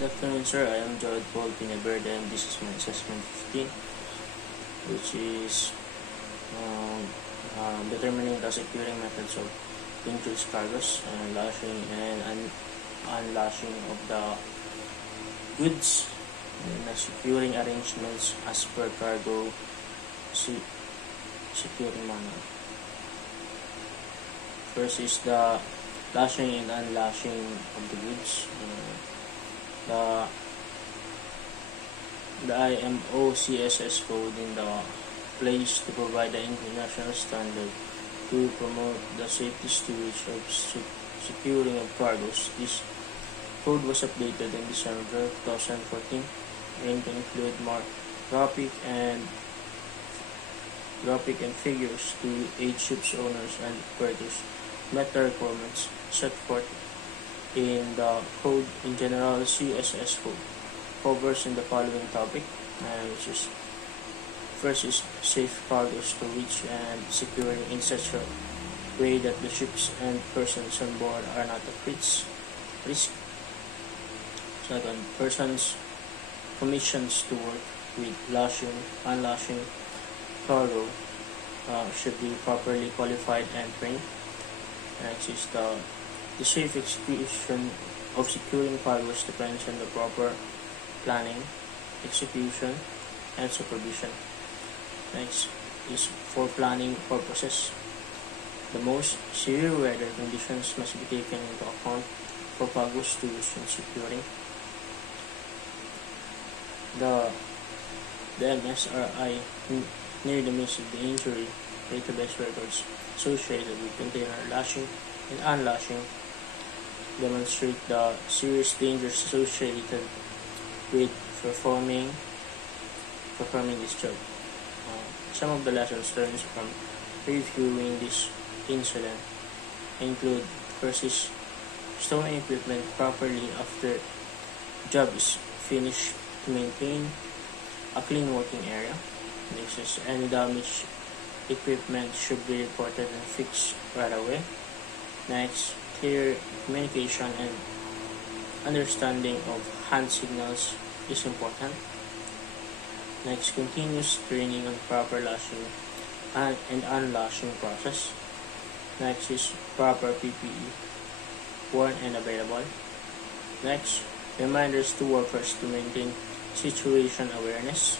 Good afternoon, sir. I am Joel Paul Pineverde, and this is my assessment 15, which is determining the securing methods of dangerous cargoes and lashing and unlashing of the goods and the securing arrangements as per cargo securing manual. First is the lashing and unlashing of the goods. The IMO CSS code in the place to provide the international standard to promote the safety storage of securing of cargoes. This code was updated in December 2014 and to include more graphic and figures to aid ships owners and operators met the requirements set forth in the code. In general, CSS code covers in the following topic, which is first is safe cargoes storage and securing in such a way that the ships and persons on board are not at risk. Second, persons commissions to work with lashing, unlashing cargo should be properly qualified and trained. Next is the safe execution of securing cargoes depends on the proper planning, execution, and supervision. Next is for planning purposes. The most severe weather conditions must be taken into account for cargo storage and securing. The MSRI near the midst of the injury database records associated with container lashing and unlashing demonstrate the serious dangers associated with performing this job. Some of the lessons learned from reviewing this incident include: first is stowing equipment properly after job is finished to maintain a clean working area. Next is any damaged equipment should be reported and fixed right away. Next, clear communication and understanding of hand signals is important. Next, continuous training on proper lashing and unlashing process. Next is proper PPE worn and available. Next, reminders to workers to maintain situation awareness.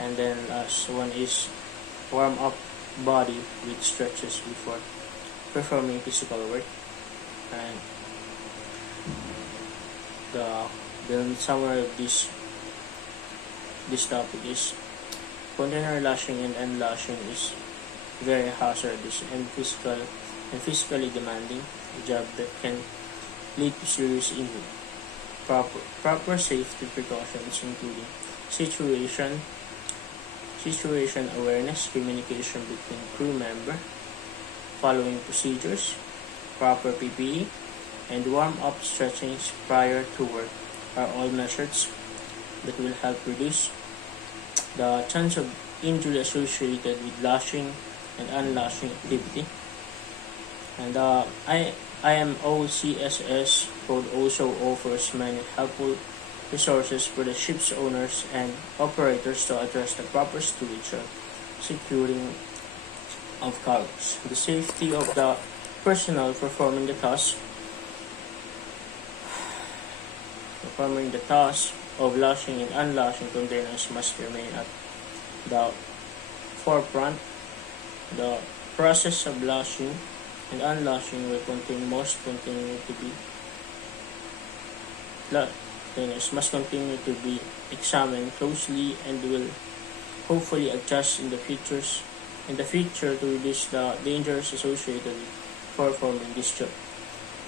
And then last one is warm up body with stretches before performing physical work. And the summary of this topic is container lashing and unlashing is very hazardous and physically demanding job that can lead to serious injury. Proper safety precautions including situation awareness, communication between crew member, following procedures, proper PPE, and warm-up stretchings prior to work are all measures that will help reduce the chance of injury associated with lashing and unlashing activity. And the IMO CSS code also offers many helpful resources for the ship's owners and operators to address the proper storage and securing of cargoes. The safety of the personnel performing the task of lashing and unlashing containers must remain at the forefront. The process of lashing and unlashing will must continue to be examined closely and will hopefully adjust in the future to reduce the dangers associated with performing this job.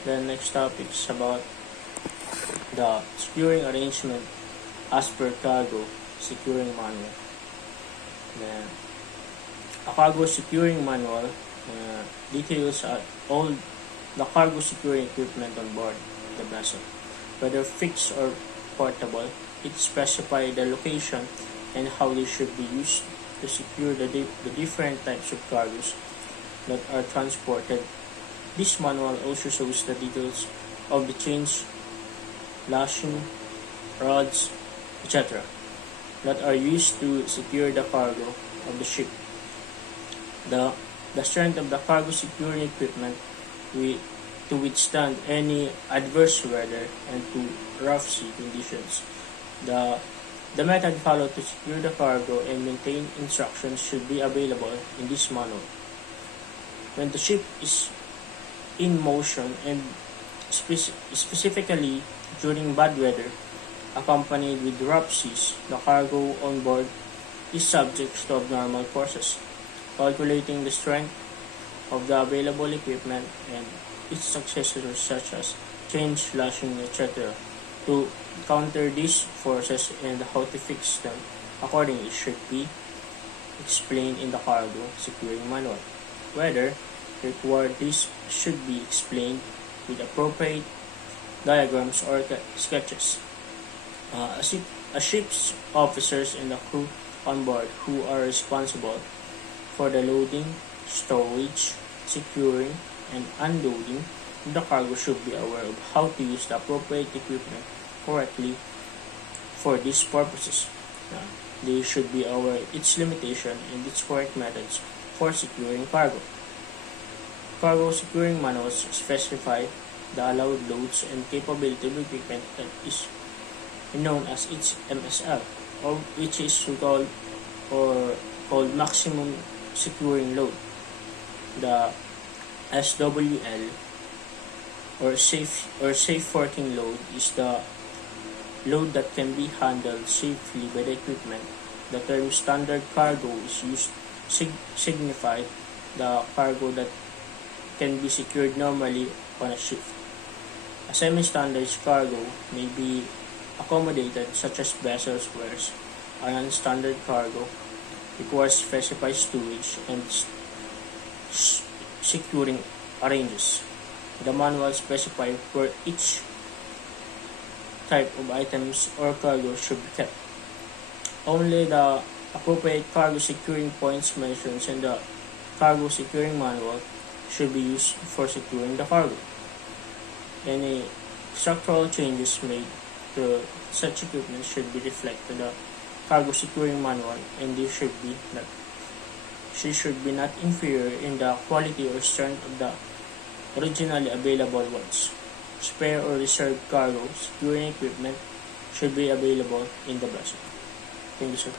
The next topic is about the securing arrangement as per cargo securing manual. Then a cargo securing manual details all the cargo securing equipment on board the vessel, whether fixed or portable. It specifies the location and how they should be used to secure the different types of cargoes that are transported. This manual also shows the details of the chains, lashing, rods, etc. that are used to secure the cargo of the ship. The strength of the cargo securing equipment to withstand any adverse weather and to rough sea conditions. The method followed to secure the cargo and maintain instructions should be available in this manual. When the ship is in motion and specifically during bad weather, accompanied with rough seas, the cargo on board is subject to abnormal forces. Calculating the strength of the available equipment and its successors such as change, lashing, etc. to counter these forces and how to fix them accordingly should be explained in the cargo securing manual. Whether required, this should be explained with appropriate diagrams or sketches. A ship's officers and the crew on board who are responsible for the loading, stowage, securing, and unloading of the cargo should be aware of how to use the appropriate equipment correctly for these purposes. They should be aware of its limitation and its correct methods for securing cargo. Cargo securing manuals specify the allowed loads and capability of equipment that is known as its MSL, or which is called maximum securing load. The SWL or safe working load is the load that can be handled safely by the equipment. The term standard cargo is used signify the cargo that can be secured normally on a ship. A semi-standard cargo may be accommodated, such as vessels, whereas a non-standard cargo requires specified storage and securing arranges. The manual specifies where each type of items or cargo should be kept. Only the appropriate cargo securing points mentioned in the cargo securing manual should be used for securing the cargo. Any structural changes made to such equipment should be reflected in the cargo securing manual, and she should be not inferior in the quality or strength of the originally available ones. Spare or reserved cargo securing equipment should be available in the vessel. Thank you, sir.